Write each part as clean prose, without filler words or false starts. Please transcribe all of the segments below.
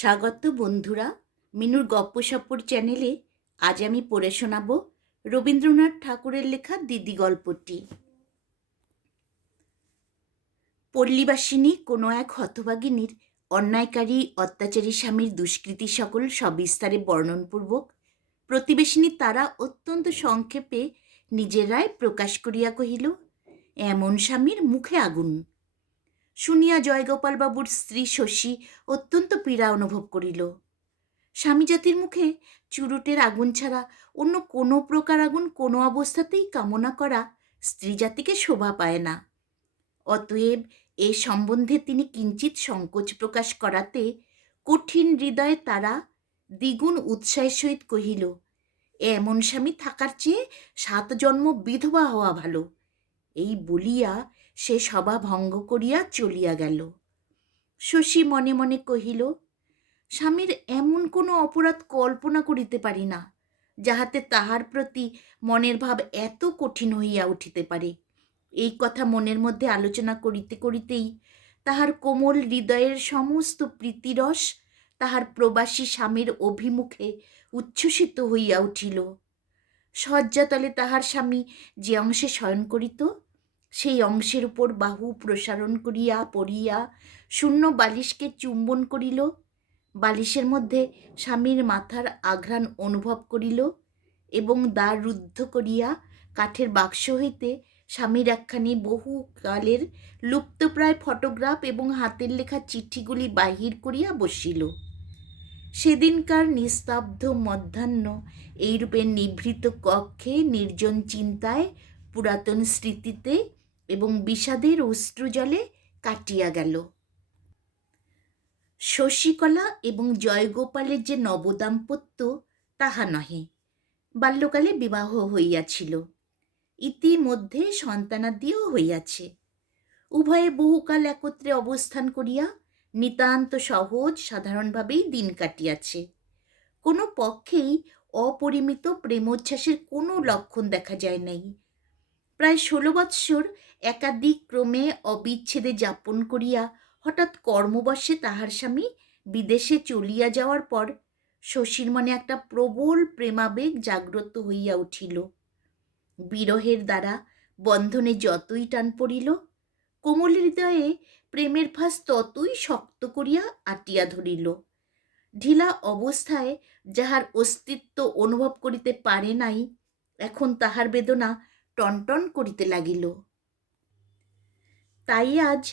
স্বাগত বন্ধুরা, মিনুর গপ্পসপ্পর চ্যানেলে। আজ আমি পড়ে শোনাব রবীন্দ্রনাথ ঠাকুরের লেখা দিদি গল্পটি। পল্লীবাসিনী কোনো এক হতভাগিনীর অন্যায়কারী অত্যাচারী স্বামীর দুষ্কৃতি সকল সবিস্তারে বর্ণনপূর্বক প্রতিবেশিনী তারা অত্যন্ত সংক্ষেপে নিজের রায় প্রকাশ করিয়া কহিল, এমন স্বামীর মুখে আগুন। শুনিয়া জয়গোপালবাবুর স্ত্রী শশী অত্যন্ত পীড়া অনুভব করিল। স্বামী জাতির মুখে চুরুটের আগুন ছাড়া অন্য কোনো প্রকার আগুন কোনো অবস্থাতেই কামনা করা স্ত্রী জাতিকে শোভা পায় না। অতএব এ সম্বন্ধে তিনি কিঞ্চিত সংকোচ প্রকাশ করাতে কঠিন হৃদয়ে তারা দ্বিগুণ উৎসাহের সহিত কহিল, এমন স্বামী থাকার চেয়ে 7 জন্ম বিধবা হওয়া ভালো। এই বলিয়া সে সভা ভঙ্গ করিয়া চলিয়া গেল। শশী মনে মনে কহিল, স্বামীর এমন কোনো অপরাধ কল্পনা করিতে পারি না, যাহাতে তাহার প্রতি মনের ভাব এত কঠিন হইয়া উঠিতে পারে। এই কথা মনের মধ্যে আলোচনা করিতে করিতেই তাহার কোমল হৃদয়ের সমস্ত প্রীতিরস তাহার প্রবাসী স্বামীর অভিমুখে উচ্ছ্বসিত হইয়া উঠিল। শয্যাতলে তাহার স্বামী যে অংশে শয়ন করিত, সেই অংশের উপর বাহু প্রসারণ করিয়া পড়িয়া শূন্য বালিশকে চুম্বন করিল। বালিশের মধ্যে স্বামীর মাথার আঘ্রাণ অনুভব করিল এবং দ্বার রুদ্ধ করিয়া কাঠের বাক্স হইতে স্বামীর একখানি বহুকালের লুপ্তপ্রায় ফটোগ্রাফ এবং হাতের লেখা চিঠিগুলি বাহির করিয়া বসিল। সেদিনকার নিস্তব্ধ মধ্যাহ্ন এইরূপে নিভৃত কক্ষে নির্জন চিন্তায়, পুরাতন স্মৃতিতে এবং বিষাদের অশ্রুজলে কাটিয়া গেল। শশীকলা এবং জয়গোপালের যে নবদাম্পত্য তাহা নহে, বাল্যকালে বিবাহ হইয়াছিল, ইতিমধ্যে সন্তানাদিও হইয়াছে। উভয়ে বহুকাল একত্রে অবস্থান করিয়া নিতান্ত সহজ সাধারণভাবেই দিন কাটিয়াছে। কোনো পক্ষেই অপরিমিত প্রেমোচ্ছ্বাসের কোনো লক্ষণ দেখা যায় নাই। প্রায় 16 বৎসর একাধিক ক্রমে অবিচ্ছেদে যাপন করিয়া হঠাৎ কর্মবশে তাহার স্বামী বিদেশে চলিয়া যাওয়ার পর শশীর মনে একটা প্রবল প্রেমাবেগ জাগ্রত হইয়া উঠিল। বিরহের দ্বারা বন্ধনে যতই টান পড়িল, কোমল হৃদয়ে প্রেমের ফাঁস ততই শক্ত করিয়া আটিয়া ধরিল। ঢিলা অবস্থায় যাহার অস্তিত্ব অনুভব করিতে পারে নাই, এখন তাহার বেদনা টনটন করিতে লাগিল। তাই আজ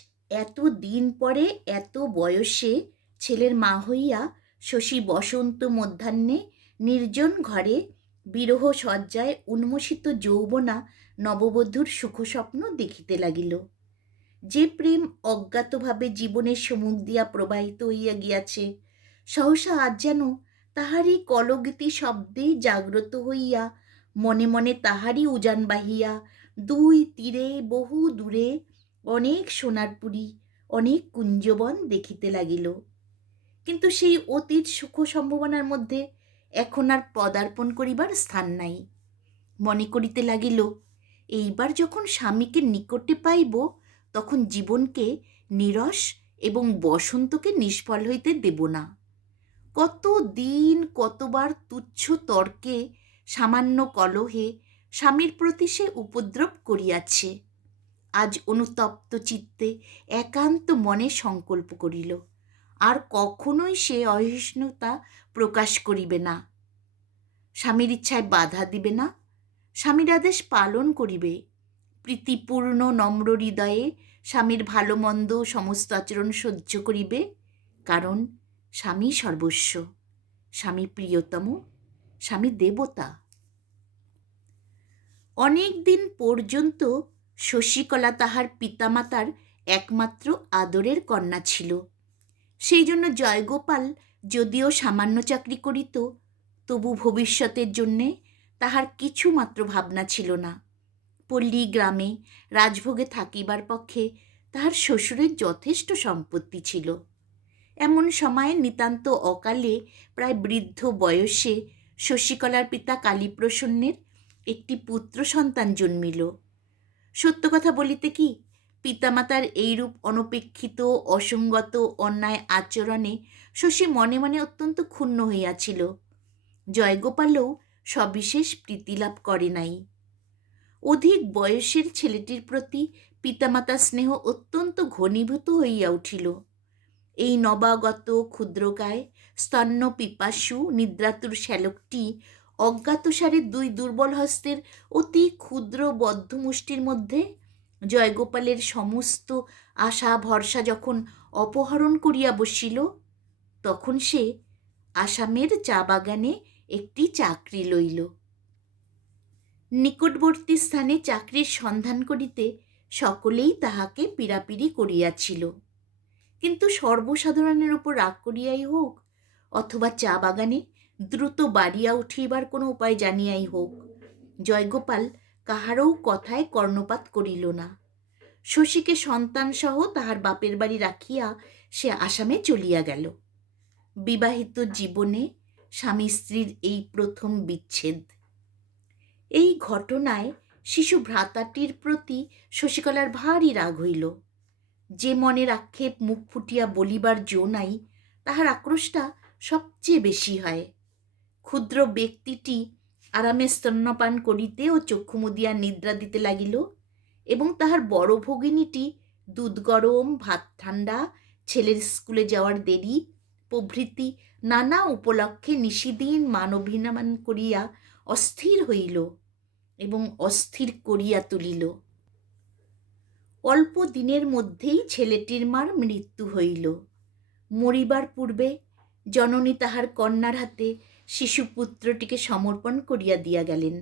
এত দিন পরে এত বয়সে ছেলের মা হইয়া শশী বসন্ত মধ্যাহ্নে নির্জন ঘরে বিরহ শয্যায় উন্মোষিত যৌবনা নববধূর সুখস্বপ্ন দেখিতে লাগিল। যে প্রেম অজ্ঞাতভাবে জীবনের সম্মুখ দিয়া প্রবাহিত হইয়া গিয়াছে, সহসা আজ যেন তাহারই কলগীতি শব্দে জাগ্রত হইয়া মনে মনে তাহারই উজান বাহিয়া দুই তীরে বহু দূরে অনেক সোনারপুরী, অনেক কুঞ্জবন দেখিতে লাগিল। কিন্তু সেই অতীত সুখ সম্ভাবনার মধ্যে এখন আর পদার্পণ করিবার স্থান নাই। মনে করিতে লাগিল, এইবার যখন স্বামীকে নিকটে পাইব, তখন জীবনকে নিরস এবং বসন্তকে নিষ্ফল হইতে দেব না। কত দিন কতবার তুচ্ছ তর্কে সামান্য কলহে স্বামীর প্রতি সে উপদ্রব করিয়াছে। আজ অনুতপ্ত চিত্তে একান্ত মনে সংকল্প করিল, আর কখনোই সে অসহিষ্ণুতা প্রকাশ করিবে না, স্বামীর ইচ্ছায় বাধা দিবে না, স্বামীর আদেশ পালন করিবে। প্রীতিপূর্ণ নম্র হৃদয়ে স্বামীর ভালো মন্দ সমস্ত আচরণ সহ্য করিবে, কারণ স্বামী সর্বস্ব, স্বামী প্রিয়তম, স্বামী দেবতা। অনেক দিন পর্যন্ত শশীকলা তাহার পিতামাতার একমাত্র আদরের কন্যা ছিল। সেই জন্য জয়গোপাল যদিও সামান্য চাকরি করিত, তবু ভবিষ্যতের জন্যে তাহার কিছুমাত্র ভাবনা ছিল না। পল্লী গ্রামে রাজভোগে থাকিবার পক্ষে তাহার শ্বশুরের যথেষ্ট সম্পত্তি ছিল। এমন সময়ে নিতান্ত অকালে প্রায় বৃদ্ধ বয়সে শশীকলার পিতা কালীপ্রসন্নের একটি পুত্র সন্তান জন্মিল। সত্য কথা বলিতে কি, পিতামাতার এইরূপ অনপেক্ষিত অসঙ্গত অন্যায় আচরণে শশী মনে মনে অত্যন্ত ক্ষুণ্ণ হইয়াছিল। জয়গোপালও সবিশেষ প্রীতিলাভ করে নাই। অধিক বয়সের ছেলেটির প্রতি পিতামাতার স্নেহ অত্যন্ত ঘনীভূত হইয়া উঠিল। এই নবাগত ক্ষুদ্রকায় স্তন্য পিপাসু নিদ্রাতুর শ্যালকটি অজ্ঞাতসারে দুই দুর্বল হস্তের অতি ক্ষুদ্র বদ্ধ মুষ্টির মধ্যে জয়গোপালের সমস্ত আশা ভরসা যখন অপহরণ করিয়া বসিল, তখন সে আসামের চা বাগানে একটি চাকরি লইল। নিকটবর্তী স্থানে চাকরির সন্ধান করিতে সকলেই তাহাকে পীড়াপিড়ি করিয়াছিল। কিন্তু সর্বসাধারণের উপর রাগ করিয়াই হোক অথবা চা বাগানে দ্রুত বাড়িয়া উঠিবার কোনো উপায় জানিয়াই হোক, জয়গোপাল কাহারও কথায় কর্ণপাত করিল না। শশীকে সন্তানসহ তাহার বাপের বাড়ি রাখিয়া সে আসামে চলিয়া গেল। বিবাহিত জীবনে স্বামী স্ত্রীর এই প্রথম বিচ্ছেদ। এই ঘটনায় শিশু ভ্রাতাটির প্রতি শশীকলার ভারী রাগ হইল। যে মনের আক্ষেপ মুখ ফুটিয়া বলিবার জো নাই, তাহার আক্রোশটা সবচেয়ে বেশি হয়। ক্ষুদ্র ব্যক্তিটি আরামে স্তন্যপান করিতে ও চক্ষু মুদিয়া নিদ্রা দিতে লাগিল, এবং তাহার বড় ভগিনীটি দুধ গরম, ভাত ঠান্ডা, ছেলের স্কুলে যাওয়ার দেরি প্রভৃতি নানা উপলক্ষে নিশিদিন মান অভিমান করিয়া অস্থির হইল এবং অস্থির করিয়া তুলিল। অল্প দিনের মধ্যেই ছেলেটির মার মৃত্যু হইল। মরিবার পূর্বে জননী তাহার কন্যার হাতে শিশুপুত্রটিকে সমর্পণ করিয়া দিয়া গেলেন।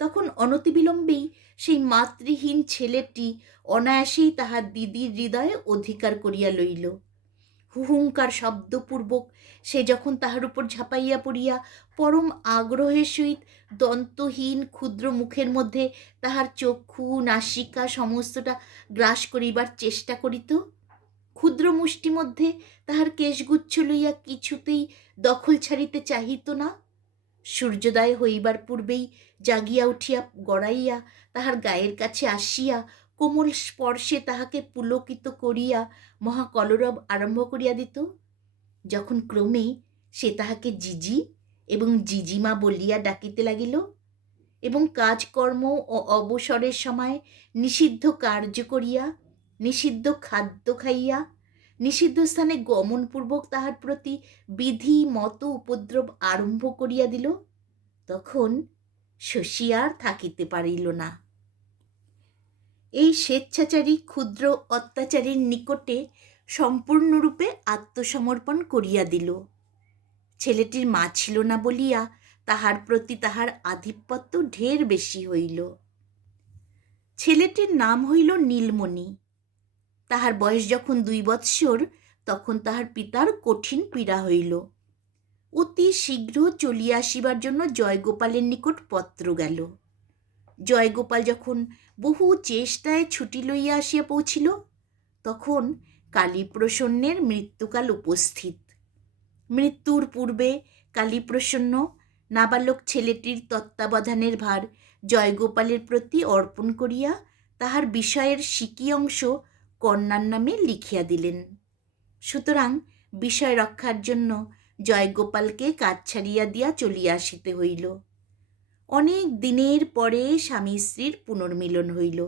তখন অনতিবিলম্বেই সেই মাতৃহীন ছেলেটি অনায়াসেই তাহার দিদির হৃদয়ে অধিকার করিয়া লইল। হুহুঙ্কার শব্দপূর্বক সে যখন তাহার উপর ঝাঁপাইয়া পড়িয়া পরম আগ্রহের সহিত দন্তহীন ক্ষুদ্র মুখের মধ্যে তাহার চক্ষু নাসিকা সমস্তটা গ্রাস করিবার চেষ্টা করিত, ক্ষুদ্র মুষ্টি মধ্যে তাহার কেশগুচ্ছ লইয়া কিছুতেই দখল ছাড়িতে চাহিত না, সূর্যোদয় হইবার পূর্বেই জাগিয়া উঠিয়া গড়াইয়া তাহার গায়ের কাছে আসিয়া কোমল স্পর্শে তাহাকে পুলকিত করিয়া মহাকলরব আরম্ভ করিয়া দিত, যখন ক্রমে সে তাহাকে জিজি এবং জিজিমা বলিয়া ডাকিতে লাগিল, এবং কাজকর্ম ও অবসরের সময় নিষিদ্ধ কার্য করিয়া নিষিদ্ধ খাদ্য খাইয়া নিষিদ্ধ স্থানে গমনপূর্বক তাহার প্রতি বিধি মতো উপদ্রব আরম্ভ করিয়া দিল, তখন শশী আর থাকিতে পারিল না। এই স্বেচ্ছাচারী ক্ষুদ্র অত্যাচারীর নিকটে সম্পূর্ণরূপে আত্মসমর্পণ করিয়া দিল। ছেলেটির মা ছিল না বলিয়া তাহার প্রতি তাহার আধিপত্য ঢের বেশি হইল। ছেলেটির নাম হইল নীলমণি। তাহার বয়স যখন 2 বৎসর, তখন তাহার পিতার কঠিন পীড়া হইল। অতি শীঘ্র চলিয়া আসিবার জন্য জয়গোপালের নিকট পত্র গেল। জয়গোপাল যখন বহু চেষ্টায় ছুটি লইয়া আসিয়া পৌঁছিল, তখন কালীপ্রসন্নের মৃত্যুকাল উপস্থিত। মৃত্যুর পূর্বে কালীপ্রসন্ন নাবালক ছেলেটির তত্ত্বাবধানের ভার জয়গোপালের প্রতি অর্পণ করিয়া তাহার বিষয়ের সিকি অংশ কন্যার নামে লিখিয়া দিলেন। সুতরাং বিষয় রক্ষার জন্য জয়গোপালকে কাজ ছাড়িয়া দিয়া চলিয়া আসিতে হইল। অনেক দিনের পরে স্বামী স্ত্রীর পুনর্মিলন হইল।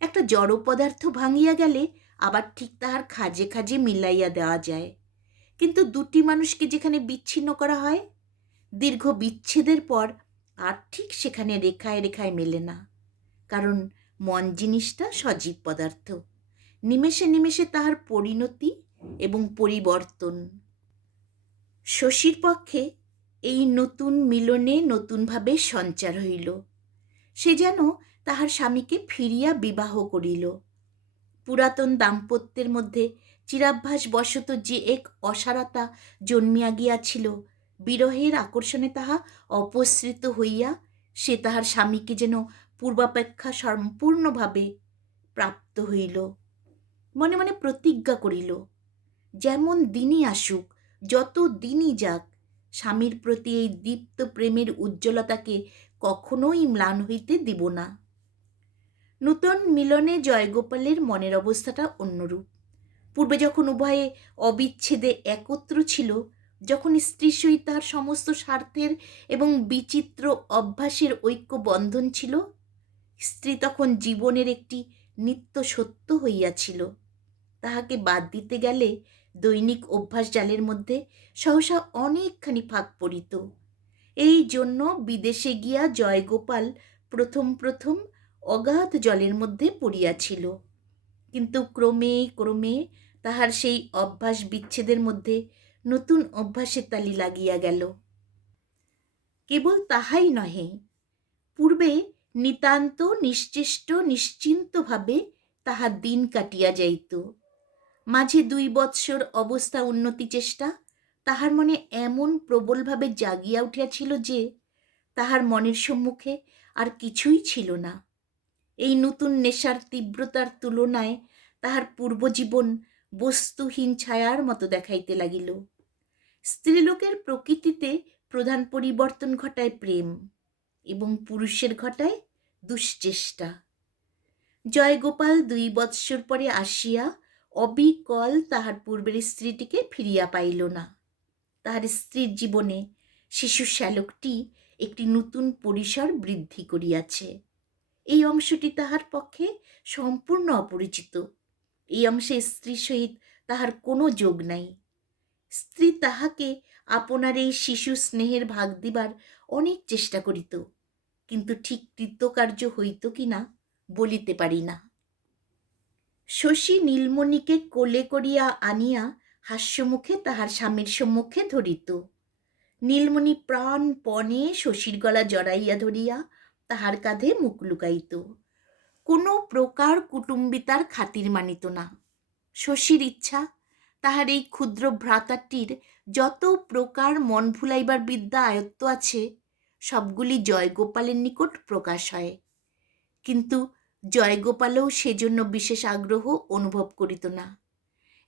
একটা জড় পদার্থ ভাঙিয়া গেলে আবার ঠিক তাহার খাজে খাজে মিলাইয়া দেওয়া যায়, কিন্তু দুটি মানুষকে যেখানে বিচ্ছিন্ন করা হয়, দীর্ঘ বিচ্ছেদের পর আর ঠিক সেখানে রেখায় রেখায় মেলে না, কারণ মন জিনিসটা সজীব পদার্থ, নিমেষে নিমেষে তাহার পরিণতি এবং পরিবর্তন। শশীর পক্ষে এই নতুন মিলনে নতুনভাবে সঞ্চার হইল। সে যেন তাহার স্বামীকে ফিরিয়া বিবাহ করিল। পুরাতন দাম্পত্যের মধ্যে চিরাভ্যাসবশত যে এক অসারতা জন্মিয়া গিয়াছিল, বিরহের আকর্ষণে তাহা অপসৃত হইয়া সে তাহার স্বামীকে যেন পূর্বাপেক্ষা সম্পূর্ণভাবে প্রাপ্ত হইল। মনে মনে প্রতিজ্ঞা করিল, যেমন দিনই আসুক, যত দিনই যাক, স্বামীর প্রতি এই দীপ্ত প্রেমের উজ্জ্বলতাকে কখনোই ম্লান হইতে দিব না। নূতন মিলনে জয়গোপালের মনের অবস্থাটা অন্যরূপ। পূর্বে যখন উভয়ে অবিচ্ছেদে একত্র ছিল, যখন স্ত্রীর সহিত তাহার সমস্ত স্বার্থের এবং বিচিত্র অভ্যাসের ঐক্য বন্ধন ছিল, স্ত্রী তখন জীবনের একটি নিত্য সত্য হইয়াছিল। তাহাকে বাদ দিতে গেলে দৈনিক অভ্যাস জালের মধ্যে সহসা অনেকখানি ফাঁক পড়িত। এই জন্য বিদেশে গিয়া জয়গোপাল প্রথম প্রথম অগাধ জলের মধ্যে পড়িয়াছিল। কিন্তু ক্রমে ক্রমে তাহার সেই অভ্যাস বিচ্ছেদের মধ্যে নতুন অভ্যাসের তালি লাগিয়া গেল। কেবল তাহাই নহে, পূর্বে নিতান্ত নিশ্চেষ্ট নিশ্চিন্তভাবে তাহার দিন কাটিয়া যাইত। মাঝে 2 বৎসর অবস্থা উন্নতি চেষ্টা তাহার মনে এমন প্রবলভাবে জাগিয়া উঠিয়াছিল যে তাহার মনের সম্মুখে আর কিছুই ছিল না। এই নতুন নেশার তীব্রতার তুলনায় তাহার পূর্বজীবন বস্তুহীন ছায়ার মতো দেখাইতে লাগিল। স্ত্রীলোকের প্রকৃতিতে প্রধান পরিবর্তন ঘটায় প্রেম, এবং পুরুষের ঘটায় দুশ্চেষ্টা। জয়গোপাল 2 বৎসর পরে আসিয়া অবিকল তাহার পূর্বের স্ত্রীটিকে ফিরিয়া পাইল না। তাহার স্ত্রীর জীবনে শিশু শ্যালকটি একটি নতুন পরিসর বৃদ্ধি করিয়াছে। এই অংশটি তাহার পক্ষে সম্পূর্ণ অপরিচিত। এই অংশে স্ত্রীর সহিত তাহার কোনো যোগ নাই। স্ত্রী তাহাকে আপনার এই শিশু স্নেহের ভাগ দিবার অনেক চেষ্টা করিত, কিন্তু ঠিক কৃতকার্য হইত কিনা বলিতে পারি না। শশী নীলমণিকে কোলে করিয়া আনিয়া হাস্যমুখে তাহার স্বামীর সম্মুখে ধরিত। নীলমণি প্রাণপণে শশীর গলা জড়াইয়া ধরিয়া তাহার কাঁধে মুখ লুকাইত। কোনো প্রকার কুটুম্বিতার খাতির মানিত না। শশীর ইচ্ছা তাহার এই ক্ষুদ্র ভ্রাতাটির যত প্রকার মন ভুলাইবার বিদ্যা আয়ত্ত আছে, সবগুলি জয়গোপালের নিকট প্রকাশ হয়। কিন্তু জয়গোপালও সেজন্য বিশেষ আগ্রহ অনুভব করিত না,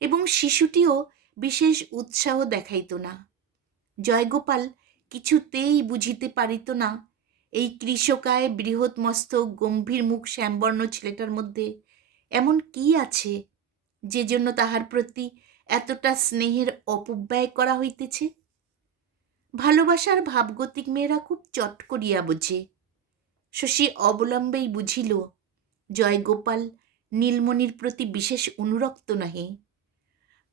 এবং শিশুটিও বিশেষ উৎসাহ দেখাইত না। জয়গোপাল কিছুতেই বুঝিতে পারিত না এই কৃশকায় বৃহৎ মস্তক গম্ভীর মুখ শ্যামবর্ণ ছেলেটার মধ্যে এমন কি আছে যে জন্য তাহার প্রতি এতটা স্নেহের অপব্যয় করা হইতেছে। ভালোবাসার ভাবগতিক মেয়েরা খুব চট করিয়া বোঝে। শশী অবলম্বেই বুঝিল জয়গোপাল নীলমণির প্রতি বিশেষ অনুরক্ত নহে।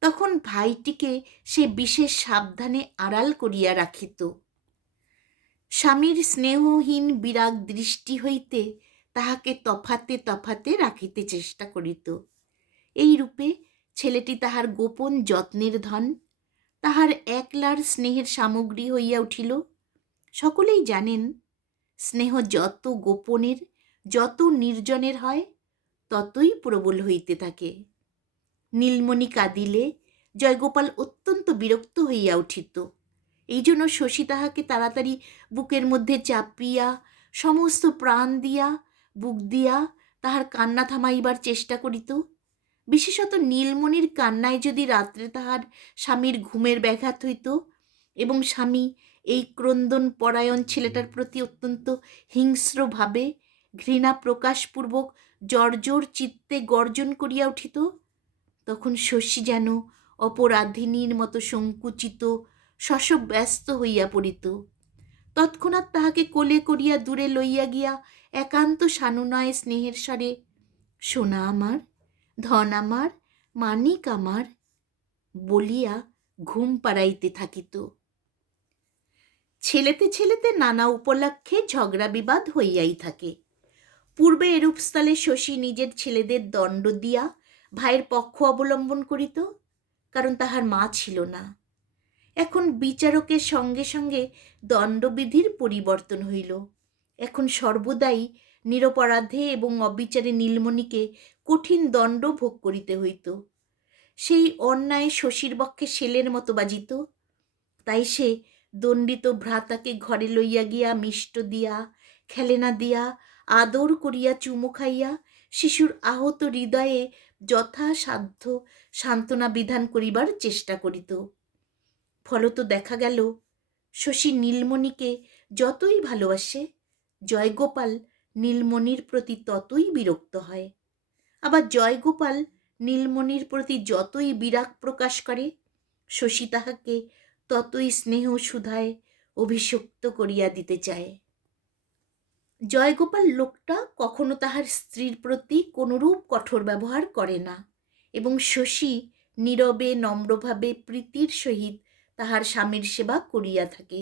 তখন ভাইটিকে সে বিশেষ সাবধানে আড়াল করিয়া রাখিত। স্বামীর স্নেহহীন বিরাগ দৃষ্টি হইতে তাহাকে তফাতে তফাতে রাখিতে চেষ্টা করিত। এই রূপে ছেলেটি তাহার গোপন যত্নের ধন, তাহার একলার স্নেহের সামগ্রী হইয়া উঠিল। সকলেই জানেন, স্নেহ যত গোপনের, যত নির্জনের হয়, ততই প্রবল হইতে থাকে। নীলমণি কাঁদিলে জয়গোপাল অত্যন্ত বিরক্ত হইয়া উঠিত। এই জন্য শশী তাহাকে তাড়াতাড়ি বুকের মধ্যে চাপিয়া সমস্ত প্রাণ দিয়া বুক দিয়া তাহার কান্না থামাইবার চেষ্টা করিত। বিশেষত নীলমণির কান্নায় যদি রাত্রে তাহার স্বামীর ঘুমের ব্যাঘাত হইত, এবং স্বামী এই ক্রন্দন পরায়ণ ছেলেটার প্রতি অত্যন্ত হিংস্রভাবে ঘৃণা প্রকাশপূর্বক জর্জর চিত্তে গর্জন করিয়া উঠিত, তখন শশী যেন অপরাধিনীর মতো সংকুচিত শশব্যস্ত হইয়া পড়িত। তৎক্ষণাৎ তাহাকে কোলে করিয়া দূরে লইয়া গিয়া একান্ত সানুনয় স্নেহের স্বরে, সোনা আমার, ধন আমার, মানিক আমার বলিয়া ঘুম পাড়াইতে থাকিত। ছেলেতে ছেলেতে নানা উপলক্ষে ঝগড়া বিবাদ হইয়াই থাকে। পূর্বে এরূপ স্থলে শশী নিজের ছেলেদের দণ্ড দিয়া ভাইয়ের পক্ষ অবলম্বন করিত, কারণ তাহার মা ছিল না। এখন বিচারকের সঙ্গে সঙ্গে দণ্ডবিধির পরিবর্তন হইল। এখন সর্বদাই নিরপরাধে এবং অবিচারে নীলমণিকে কঠিন দণ্ড ভোগ করিতে হইত। সেই অন্যায় শশীর বক্ষে শেলের মতো বাজিত। তাই সে দণ্ডিত ভ্রাতাকে ঘরে লইয়া গিয়া মিষ্ট দিয়া, খেলেনা দিয়া, আদর করিয়া চুমু খাইয়া শিশুর আহত হৃদয়ে যথাসাধ্য সান্ত্বনা বিধান করিবার চেষ্টা করিত। ফলত দেখা গেল, শশী নীলমণিকে যতই ভালোবাসে, জয়গোপাল নীলমণির প্রতি ততই বিরক্ত হয়। আবার জয়গোপাল নীলমণির প্রতি যতই বিরাগ প্রকাশ করে, শশী তাহাকে ততই স্নেহ সুধায় অভিষিক্ত করিয়া দিতে চায়। জয়গোপাল লোকটা কখনো তাহার স্ত্রীর প্রতি কোনরূপ কঠোর ব্যবহার করে না, এবং শশী নীরবে নম্রভাবে প্রীতির সহিত তাহার স্বামীর সেবা করিয়া থাকে।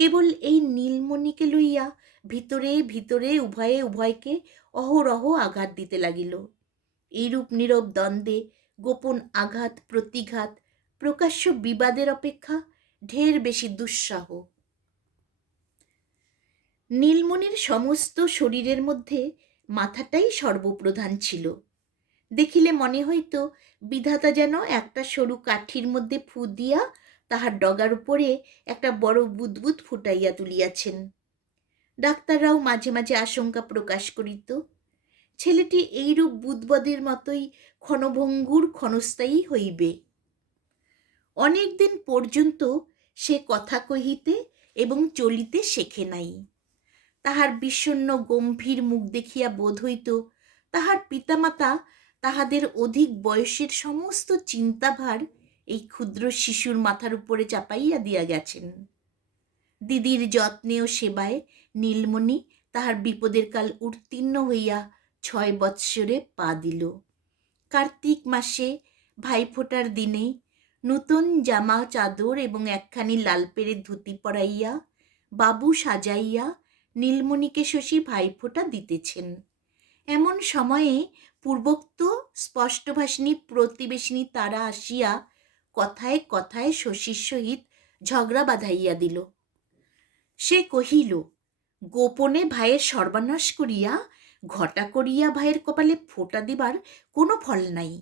কেবল এই নীলমণিকে লইয়া ভিতরে ভিতরে উভয়ে উভয়কে অহরহ আঘাত দিতে লাগিল। এইরূপ নীরব দ্বন্দ্বে গোপন আঘাত প্রতিঘাত প্রকাশ্য বিবাদের অপেক্ষা ঢের বেশি দুঃসহ। নীলমণির সমস্ত শরীরের মধ্যে মাথাটাই সর্বপ্রধান ছিল। দেখিলে মনে হইত বিধাতা যেন একটা সরু কাঠির মধ্যে ফু দিয়া তাহার ডগার উপরে একটা বড় বুদবুদ ফুটাইয়া তুলিয়াছেন। ডাক্তাররাও মাঝে মাঝে আশঙ্কা প্রকাশ করিত, ছেলেটি এইরূপ বুদবদের মতোই ক্ষণভঙ্গুর ক্ষণস্থায়ী হইবে। অনেক দিন পর্যন্ত সে কথা কহিতে এবং চলিতে শেখে নাই। তাহার বিষণ্ণ গম্ভীর মুখ দেখিয়া বোধ হইত তাহার পিতামাতা তাহাদের অধিক বয়সের সমস্ত চিন্তাভার এই ক্ষুদ্র শিশুর মাথার উপরে চাপাইয়া দিয়া গেছেন। দিদির যত্নে ও সেবায় নীলমণি তাহার বিপদের কাল উত্তীর্ণ হইয়া 6 বৎসরে পা দিল। কার্তিক মাসে ভাইফোঁটার দিনে নূতন জামা চাদর এবং একখানি লাল পেড়ে ধুতি পরাইয়া বাবু সাজাইয়া নীলমণিকে শশী ভাইফোঁটা দিতেছেন। এমন সময়ে পূর্বোক্ত স্পষ্টভাষিণী প্রতিবেশিনী তারা আসিয়া কথায় কথায় শশীর সহিত ঝগড়া বাঁধাইয়া দিল। সে কহিল, গোপনে ভাইয়ের সর্বনাশ করিয়া ঘটা করিয়া ভাইয়ের কপালে ফোঁটা দিবার কোনো ফল নাই।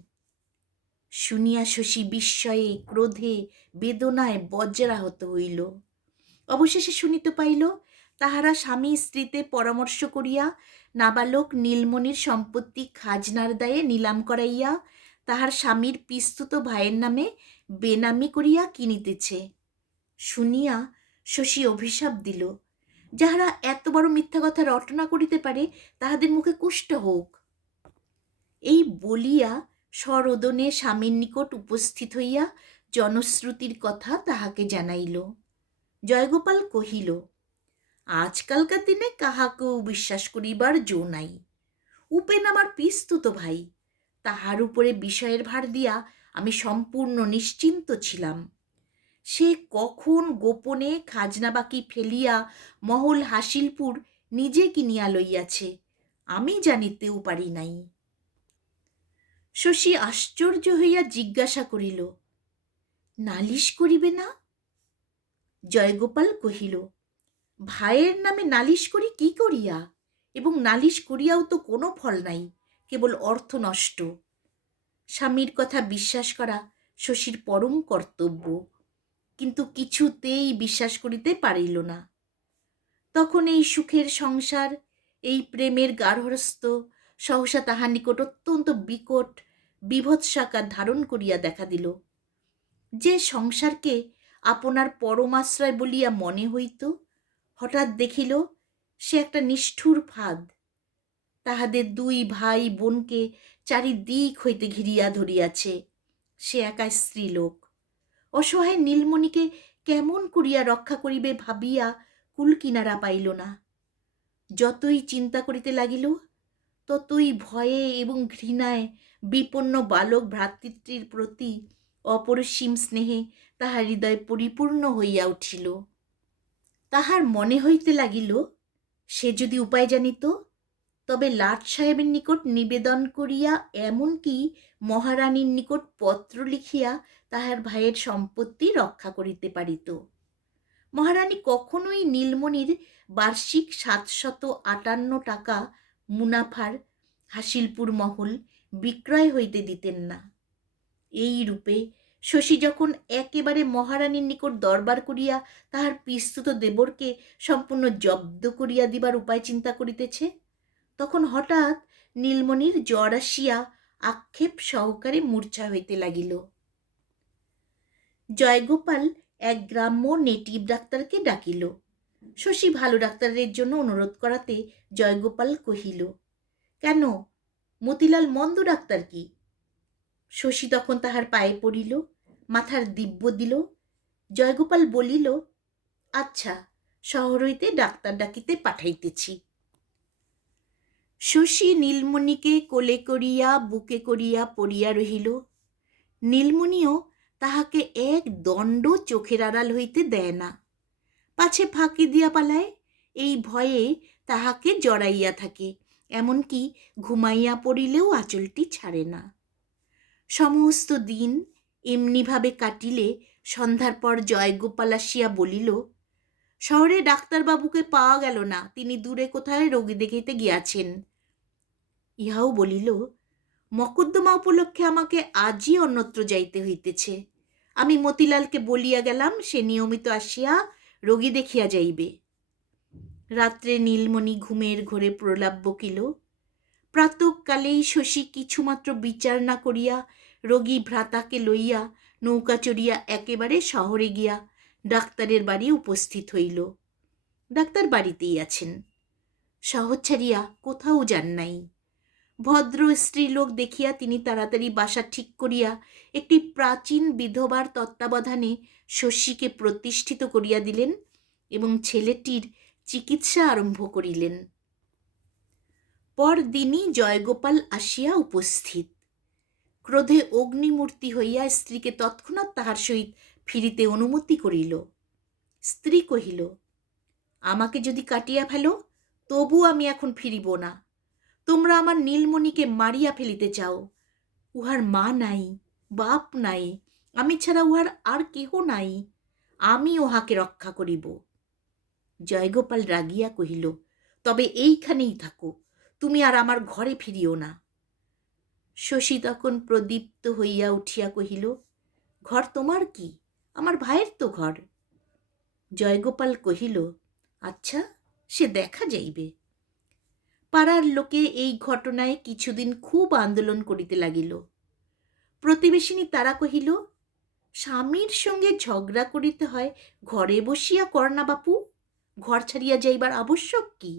শুনিয়া শশী বিস্ময়ে ক্রোধে বেদনায় বজ্রাহত হইল। অবশেষে শুনিতে পাইল তাহারা স্বামী স্ত্রীতে পরামর্শ করিয়া নাবালক নীলমণির সম্পত্তি খাজনার দায়ে নিলাম করাইয়া তাহার স্বামীর পিস্তুত ভাইয়ের নামে বেনামি করিয়া কিনিতেছে। শুনিয়া শশী অভিশাপ দিল, যাহারা এত বড় মিথ্যা কথা রটনা করিতে পারে তাহাদের মুখে কুষ্ঠ হোক। এই বলিয়া সরোদনে স্বামীর নিকট উপস্থিত হইয়া জনশ্রুতির কথা তাহাকে জানাইল। জয়গোপাল কহিল, আজকালকার দিনে কাহাকেও বিশ্বাস করিবার জো নাই। উপেন আমার পিস্তুত ভাই, তাহার উপরে বিষয়ের ভার দিয়া আমি সম্পূর্ণ নিশ্চিন্ত ছিলাম। সে কখন গোপনে খাজনা বাকি ফেলিয়া মহল হাসিলপুর নিজে কিনিয়া লইয়াছে আমি জানিতেও পারি নাই। শশী আশ্চর্য হইয়া জিজ্ঞাসা করিল, নালিশ করিবে না? জয়গোপাল কহিল, ভাইয়ের নামে নালিশ করি কি করিয়া, এবং নালিশ করিয়াও তো কোনো ফল নাই, কেবল অর্থ নষ্ট। স্বামীর কথা বিশ্বাস করা শশীর পরম কর্তব্য, কিন্তু কিছুতেই বিশ্বাস করিতে পারিল না। তখন এই সুখের সংসার, এই প্রেমের গার্হস্থ্য সহসা তাহার নিকট অত্যন্ত বিকট বিভৎসাকার ধারণ করিয়া দেখা দিল। যে সংসারকে আপনার পরমাশ্রয় বলিয়া মনে হইত, হঠাৎ দেখিল সে একটা নিষ্ঠুর ফাঁদ। তাহাদের 2 ভাই বোনকে চারিদিক হইতে ঘিরিয়া ধরিয়াছে। সে একা স্ত্রীলোক। অসহায় নীলমণিকে কেমন করিয়া রক্ষা করিবে ভাবিয়া কুল কিনারা পাইল না। যতই চিন্তা করিতে লাগিল, ততই ভয়ে এবং ঘৃণায় বিপন্ন বালক ভ্রাতৃত্বের প্রতি অপরিসীম স্নেহে তাহার হৃদয় পরিপূর্ণ হইয়া উঠিল। তাহার মনে হইতে লাগিল, সে যদি উপায় জানিত তবে লাট সাহেবের নিকট নিবেদন করিয়া এমনকি মহারানীর নিকট পত্র লিখিয়া তাহার ভাইয়ের সম্পত্তি রক্ষা করিতে পারিত। মহারানী কখনোই নীলমণির বার্ষিক 758 টাকা মুনাফার হাসিলপুর মহল বিক্রয় হইতে দিতেন না। এই রূপে শশী যখন একেবারে মহারানীর নিকট দরবার করিয়া তাহার পিস্তুত দেবরকে সম্পূর্ণ জব্দ করিয়া দিবার উপায় চিন্তা করিতেছে, তখন হঠাৎ নীলমণির জ্বর আসিয়া আক্ষেপ সহকারে মূর্ছা হইতে লাগিল। জয়গোপাল এক গ্রাম্য নেটিভ ডাক্তারকে ডাকিল। শশী ভালো ডাক্তারের জন্য অনুরোধ করাতে জয়গোপাল কহিল, কেন, মতিলাল মন্দ ডাক্তার কি? শশী তখন তাহার পায়ে পড়িল, মাথার দিব্য দিল। জয়গোপাল বলিল, আচ্ছা, শহর হইতে ডাক্তার ডাকিতে পাঠাইতেছি। শশী নীলমণিকে কোলে করিয়া বুকে করিয়া পড়িয়া রহিল। নীলমণিও তাহাকে এক দণ্ড চোখের আড়াল হইতে দেয় না, পাছে ফাঁকি দিয়া পালায়, এই ভয়ে তাহাকে জড়াইয়া থাকে, এমনকি ঘুমাইয়া পড়িলেও আঁচলটি ছাড়ে না। সমস্ত দিন এমনিভাবে কাটিলে সন্ধ্যার পর জয়গোপাল আসিয়া বলিল, শহরে ডাক্তারবাবুকে পাওয়া গেল না, তিনি দূরে কোথায় রোগী দেখিতে গিয়াছেন। ইহাও বলিল, মকদ্দমা উপলক্ষে আমাকে আজই অন্যত্র যাইতে হইতেছে। আমি মতিলালকে বলিয়া গেলাম, সে নিয়মিত আসিয়া রোগী দেখিয়া যাইবে। রাত্রে নীলমণি ঘুমের ঘোরে প্রলাপ বকিল। প্রাতঃকালেই শশী কিছুমাত্র বিচার না করিয়া রোগী ভ্রাতাকে লইয়া নৌকা চড়িয়া একেবারে শহরে গিয়া ডাক্তারের বাড়ি উপস্থিত হইল। ডাক্তার বাড়িতেই আছেন, শহর ছাড়িয়া কোথাও যান নাই। ভদ্র স্ত্রীলোক দেখিয়া তিনি তাড়াতাড়ি বাসা ঠিক করিয়া একটি প্রাচীন বিধবার তত্ত্বাবধানে শশীকে প্রতিষ্ঠিত করিয়া দিলেন এবং ছেলেটির চিকিৎসা আরম্ভ করিলেন। পরদিনই জয়গোপাল আসিয়া উপস্থিত। ক্রোধে অগ্নিমূর্তি হইয়া স্ত্রীকে তৎক্ষণাৎ তাহার সহিত ফিরিতে অনুমতি করিল। স্ত্রী কহিল, আমাকে যদি কাটিয়া ফেলো, তবু আমি এখন ফিরিব না। তোমরা আমার নীলমণিকে মারিয়া ফেলিতে চাও। উহার মা নাই, বাপ নাই, আমি ছাড়া উহার আর কেহ নাই। আমি উহাকে রক্ষা করিব। জয়গোপাল রাগিয়া কহিল, তবে এইখানেই থাকো, তুমি আর আমার ঘরে ফিরিও না। শশী তখন প্রদীপ্ত হইয়া উঠিয়া কহিল, ঘর তোমার কি? আমার ভাইয়ের তো ঘর। জয়গোপাল কহিল, আচ্ছা, সে দেখা যাইবে। পাড়ার লোকে এই ঘটনায় কিছুদিন খুব আন্দোলন করিতে লাগিল। প্রতিবেশিনী তারা কহিল, স্বামীর সঙ্গে ঝগড়া করিতে হয়, ঘরে বসিয়া কর না বাপু, ঘর ছাড়িয়া যাইবার আবশ্যক কি?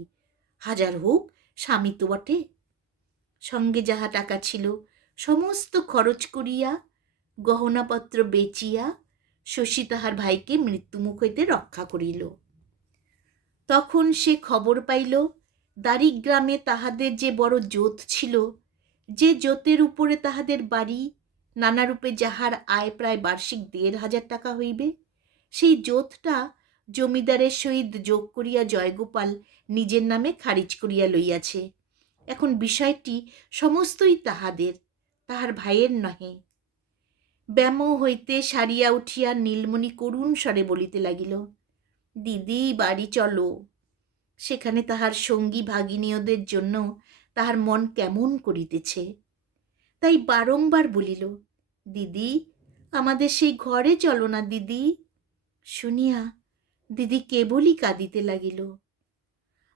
হাজার হোক, স্বামী তো বটে। সঙ্গে যাহা টাকা ছিল সমস্ত খরচ করিয়া গহনাপত্র বেচিয়া শশী তাহার ভাইকে মৃত্যুমুখ হইতে রক্ষা করিল। তখন সে খবর পাইল, দারিগ্রামে তাহাদের যে বড় জোত ছিল, যে জোতের উপরে তাহাদের বাড়ি, নানারূপে যাহার আয় প্রায় বার্ষিক ১,৫০০ টাকা হইবে, সেই জোতটা জমিদারের সহিত যোগ করিয়া জয়গোপাল নিজের নামে খারিজ করিয়া লইয়াছে। এখন বিষয়টি সমস্তই তাহাদের, তাহার ভাইয়ের নহে। ব্যাম হইতে সারিয়া উঠিয়া নীলমণি করুণ স্বরে বলিতে লাগিল, দিদি, বাড়ি চলো। সেখানে তাহার সঙ্গী ভাগিনীয়দের জন্য তাহার মন কেমন করিতেছে। তাই বারংবার বলিল, দিদি, আমাদের সেই ঘরে চলো না দিদি। শুনিয়া দিদি কেবলই কাঁদিতে লাগিল,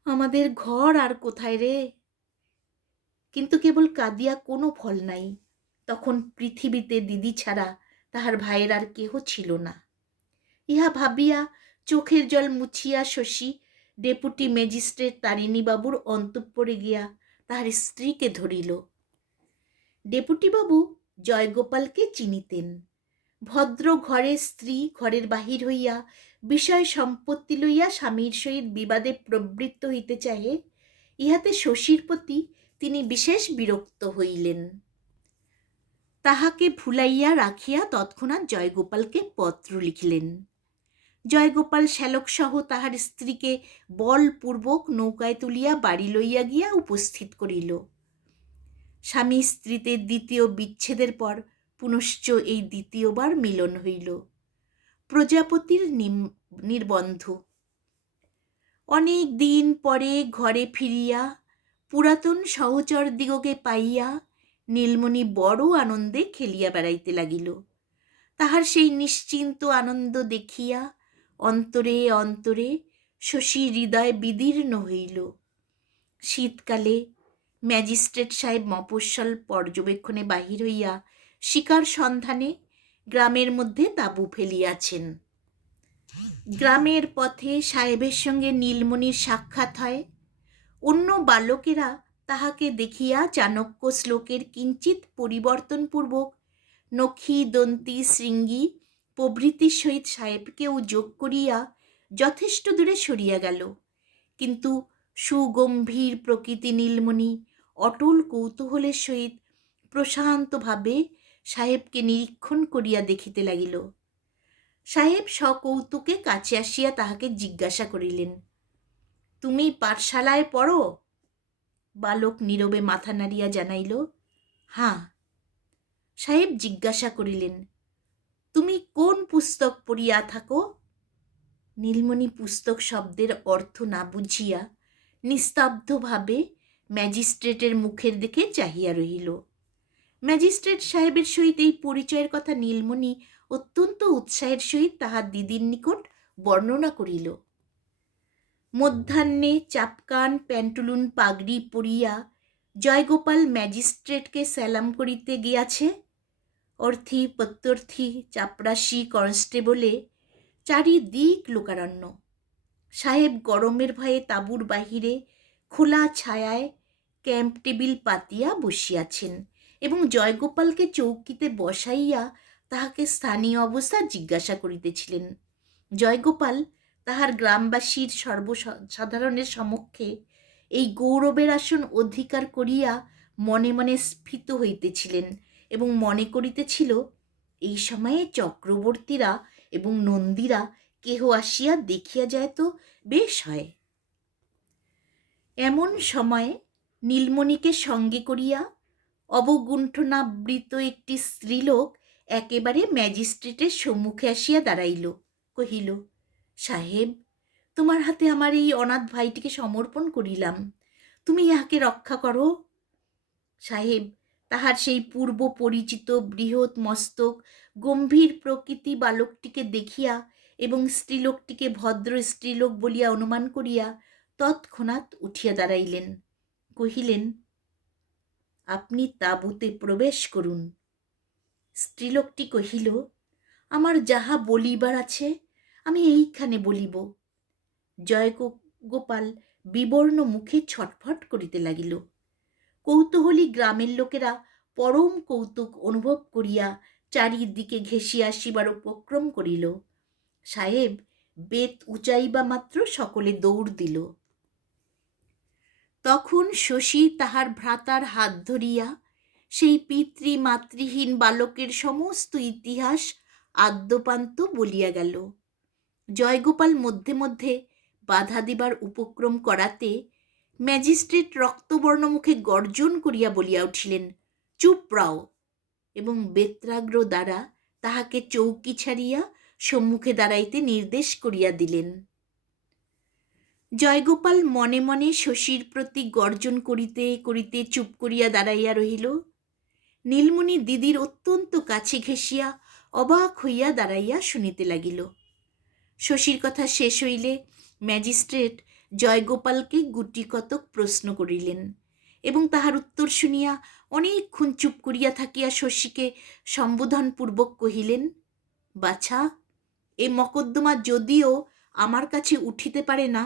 আমাদের ঘর আর কোথায় রে? কিন্তু কেবল কাঁদিয়া কোনো ফল নাই। তখন পৃথিবীতে দিদি ছাড়া তাহার ভাইয়ের আর কেহ ছিল না। ইহা ভাবিয়া চোখের জল মুছিয়া শশী ডেপুটি ম্যাজিস্ট্রেট তারিণীবাবুর অন্তঃপুরে গিয়া তাহার স্ত্রীকে ধরিল। ডেপুটিবাবু জয়গোপালকে চিনিতেন। ভদ্র ঘরের স্ত্রী ঘরের বাহির হইয়া বিষয় সম্পত্তি লইয়া স্বামীর সহিত বিবাদে প্রবৃত্ত হইতে চাহে, ইহাতে শশীর প্রতি তিনি বিশেষ বিরক্ত হইলেন। তাহাকে ভুলাইয়া রাখিয়া তৎক্ষণাৎ জয়গোপালকে পত্র লিখিলেন। জয়গোপাল শ্যালকসহ তাহার স্ত্রীকে বলপূর্বক নৌকায় তুলিয়া বাড়ি লইয়া গিয়া উপস্থিত করিল। স্বামী স্ত্রীতে দ্বিতীয় বিচ্ছেদের পর পুনশ্চ এই দ্বিতীয়বার মিলন হইল। প্রজাপতির নির্বন্ধ। অনেক দিন পরে ঘরে ফিরিয়া পুরাতন সহচর দিগকে পাইয়া নীলমণি বড় আনন্দে খেলিয়া বেড়াইতে লাগিল। তাহার সেই নিশ্চিন্ত আনন্দ দেখিয়া অন্তরে অন্তরে শশীর হৃদয় বিদীর্ণ হইল। শীতকালে ম্যাজিস্ট্রেট সাহেব মফস্বল পর্যবেক্ষণে বাহির হইয়া শিকার সন্ধানে গ্রামের মধ্যে তাঁবু ফেলিয়াছেন। গ্রামের পথে সাহেবের সঙ্গে নীলমণির সাক্ষাৎ হয়। অন্য বালকেরা তাহাকে দেখিয়া চাণক্য শ্লোকের কিঞ্চিৎ পরিবর্তনপূর্বক নখী দন্তি শৃঙ্গী প্রভৃতির সহিত সাহেবকেও যোগ করিয়া যথেষ্ট দূরে সরিয়া গেল। কিন্তু সুগম্ভীর প্রকৃতি নীলমণি অটল কৌতূহলের সহিত প্রশান্তভাবে সাহেবকে নিরীক্ষণ করিয়া দেখিতে লাগিল। সাহেব সকৌতুকে কাছে আসিয়া তাহাকে জিজ্ঞাসা করিলেন, তুমি পাঠশালায় পড়ো? বালক নীরবে মাথা নাড়িয়া জানাইল, হাঁ। সাহেব জিজ্ঞাসা করিলেন, তুমি কোন পুস্তক পড়িয়া থাকো? নীলমণি পুস্তক শব্দের অর্থ না বুঝিয়া নিস্তব্ধভাবে ম্যাজিস্ট্রেটের মুখের দিকে চাহিয়া রহিল। ম্যাজিস্ট্রেট সাহেবের সহিত এই পরিচয়ের কথা নীলমণি অত্যন্ত উৎসাহের সহিত তাহার দিদির নিকট বর্ণনা করিল। মধ্যাহ্নে চাপকান প্যান্টুলুন পাগড়ি পরিয়া জয়গোপাল ম্যাজিস্ট্রেটকে স্যালাম করিতে গিয়াছে। অর্থী প্রত্যর্থী চাপরাশি কনস্টেবলে চারিদিক লোকারণ্য। সাহেব গরমের ভয়ে তাঁবুর বাহিরে খোলা ছায়ায় ক্যাম্প টেবিল পাতিয়া বসিয়াছেন এবং জয়গোপালকে চৌকিতে বসাইয়া তাহাকে স্থানীয় অবস্থা জিজ্ঞাসা করিতেছিলেন। জয়গোপাল তাহার গ্রামবাসীর সর্বসাধারণের সমক্ষে এই গৌরবের আসন অধিকার করিয়া মনে মনে স্ফীত হইতেছিলেন এবং মনে করিতেছিল, এই সময়ে চক্রবর্তীরা এবং নন্দীরা কেহ আসিয়া দেখিয়া যায় তো বেশ হয়। এমন সময়ে নীলমণিকে সঙ্গে করিয়া অবগুণ্ঠনাবৃত একটি স্ত্রীলোক একেবারে ম্যাজিস্ট্রেটের সম্মুখে আসিয়া দাঁড়াইল। কহিল, সাহেব, তোমার হাতে আমার এই অনাথ ভাইটিকে সমর্পণ করিলাম, তুমি ইহাকে রক্ষা করো। সাহেব তাহার সেই পূর্ব পরিচিত বৃহৎ মস্তক গম্ভীর প্রকৃতি বালকটিকে দেখিয়া এবং স্ত্রীলোকটিকে ভদ্র স্ত্রীলোক বলিয়া অনুমান করিয়া তৎক্ষণাৎ উঠিয়া দাঁড়াইলেন। কহিলেন, আপনি তাঁবুতে প্রবেশ করুন। স্ত্রীলোকটি কহিল, আমার যাহা বলিবার আছে আমি এইখানে বলিব। জয়গোপাল বিবর্ণ মুখে ছটফট করিতে লাগিল। কৌতূহলী গ্রামের লোকেরা পরম কৌতুক অনুভব করিয়া চারিদিকে ঘেঁষিয়া আসিবার উপক্রম করিল। সাহেব বেত উচাইবা মাত্র সকলে দৌড় দিল। তখন শশী তাহার ভ্রাতার হাত ধরিয়া সেই পিতৃমাতৃহীন বালকের সমস্ত ইতিহাস আদ্যোপান্ত বলিয়া গেল। জয়গোপাল মধ্যে মধ্যে বাধা দিবার উপক্রম করাতে ম্যাজিস্ট্রেট রক্তবর্ণ মুখে গর্জন করিয়া বলিয়া উঠিলেন, চুপ রাও, এবং বেত্রাগ্র দ্বারা তাহাকে চৌকি ছাড়িয়া সম্মুখে দাঁড়াইতে নির্দেশ করিয়া দিলেন। জয়গোপাল মনে মনে শশীর প্রতি গর্জন করিতে করিতে চুপ করিয়া দাঁড়াইয়া রহিল। নীলমণি দিদির অত্যন্ত কাছে ঘেঁষিয়া অবাক হইয়া দাঁড়াইয়া শুনিতে লাগিল। শশীর কথা শেষ হইলে ম্যাজিস্ট্রেট জয়গোপালকে গুটি কতক প্রশ্ন করিলেন এবং তাহার উত্তর শুনিয়া অনেকক্ষণ চুপ করিয়া থাকিয়া শশীকে সম্বোধনপূর্বক কহিলেন, বাছা, এ মকদ্দমা যদিও আমার কাছে উঠিতে পারে না,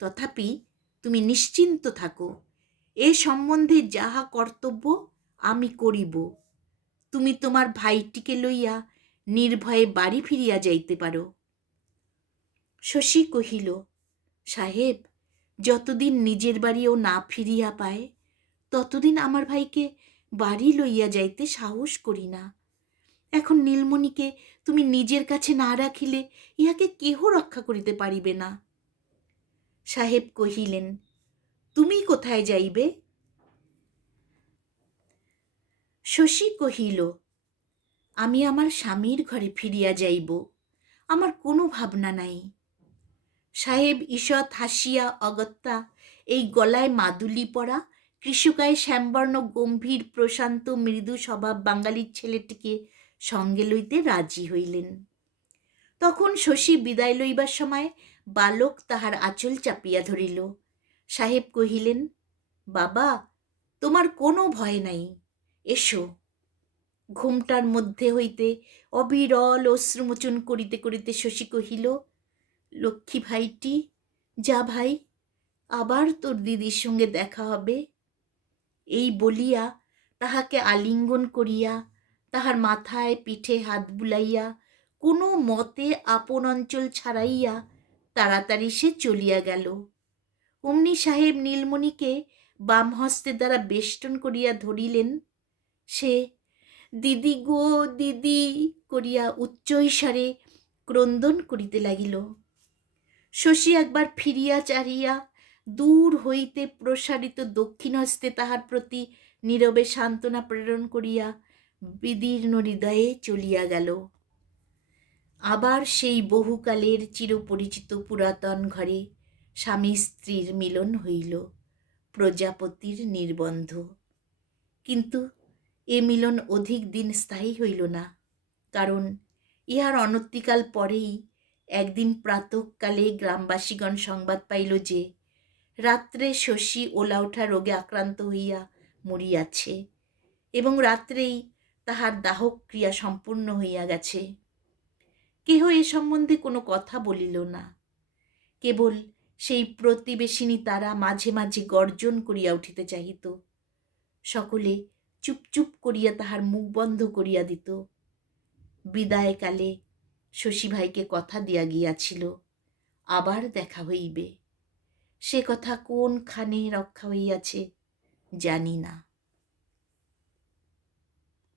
তথাপি তুমি নিশ্চিন্ত থাকো, এ সম্বন্ধে যাহা কর্তব্য আমি করিব। তুমি তোমার ভাইটিকে লইয়া নির্ভয়ে বাড়ি ফিরিয়া যাইতে পারো। শশী কহিল, সাহেব, যতদিন নিজের বাড়িও না ফিরিয়া পায় ততদিন আমার ভাইকে বাড়ি লইয়া যাইতে সাহস করি না। এখন নীলমণিকে তুমি নিজের কাছে না রাখিলে ইহাকে কেহ রক্ষা করিতে পারিবে না। সাহেব কহিলেন, তুমি কোথায় যাইবে? শশী কহিল, আমি আমার স্বামীর ঘরে ফিরিয়া যাইব, আমার কোনো ভাবনা নাই। সাহেব ঈষৎ হাসিয়া অগত্যা এই গলায় মাদুলি পরা কৃষকায় শ্যামবর্ণ গম্ভীর প্রশান্ত মৃদু স্বভাব বাঙালির ছেলেটিকে সঙ্গে লইতে রাজি হইলেন। তখন শশী বিদায় লইবার সময় বালক তাহার আঁচল চাপিয়া ধরিল। সাহেব কহিলেন, বাবা, তোমার কোনো ভয় নাই, এসো। ঘোমটার মধ্যে হইতে অবিরল অশ্রুমোচন করিতে করিতে শশী কহিল, লক্ষ্মী ভাইটি, যা ভাই, আবার তোর দিদির সঙ্গে দেখা হবে। এই বলিয়া তাহাকে আলিঙ্গন করিয়া তাহার মাথায় পিঠে হাত বুলাইয়া কোনো মতে আপন অঞ্চল ছাড়াইয়া তাড়াতাড়ি সে চলিয়া গেল। অমনি সাহেব নীলমণিকে বাম হস্তের দ্বারা বেষ্টন করিয়া ধরিলেন। সে দিদি গো দিদি করিয়া উচ্চৈস্বরে ক্রন্দন করিতে লাগিল। শশী একবার ফিরিয়া চাহিয়া দূর হইতে প্রসারিত দক্ষিণ হস্তে তাহার প্রতি নীরবে সান্ত্বনা প্রেরণ করিয়া বিদীর্ণ হৃদয়ে চলিয়া গেল। আবার সেই বহুকালের চিরপরিচিত পুরাতন ঘরে স্বামী স্ত্রীর মিলন হইল, প্রজাপতির নির্বন্ধ। কিন্তু এ মিলন অধিক দিন স্থায়ী হইল না, কারণ ইহার অনতিকাল পরেই একদিন প্রাতঃকালে গ্রামবাসীগণ সংবাদ পাইল যে রাত্রে শশী ওলা ওঠা রোগে আক্রান্ত হইয়া মরিয়াছে, এবং রাত্রেই তাহার দাহক ক্রিয়া সম্পূর্ণ হইয়া গেছে। কেহ এ সম্বন্ধে কোনো কথা বলিল না, কেবল সেই প্রতিবেশিনী তারা মাঝে মাঝে গর্জন করিয়া উঠিতে চাহিত। সকলে চুপ চুপ করিয়া তাহার মুখ বন্ধ করিয়া দিত। বিদায়কালে শশী ভাইকে কথা দিয়া গিয়াছিল, আবার দেখা হইবে। সে কথা কোনখানে রক্ষা হইয়াছে জানি না।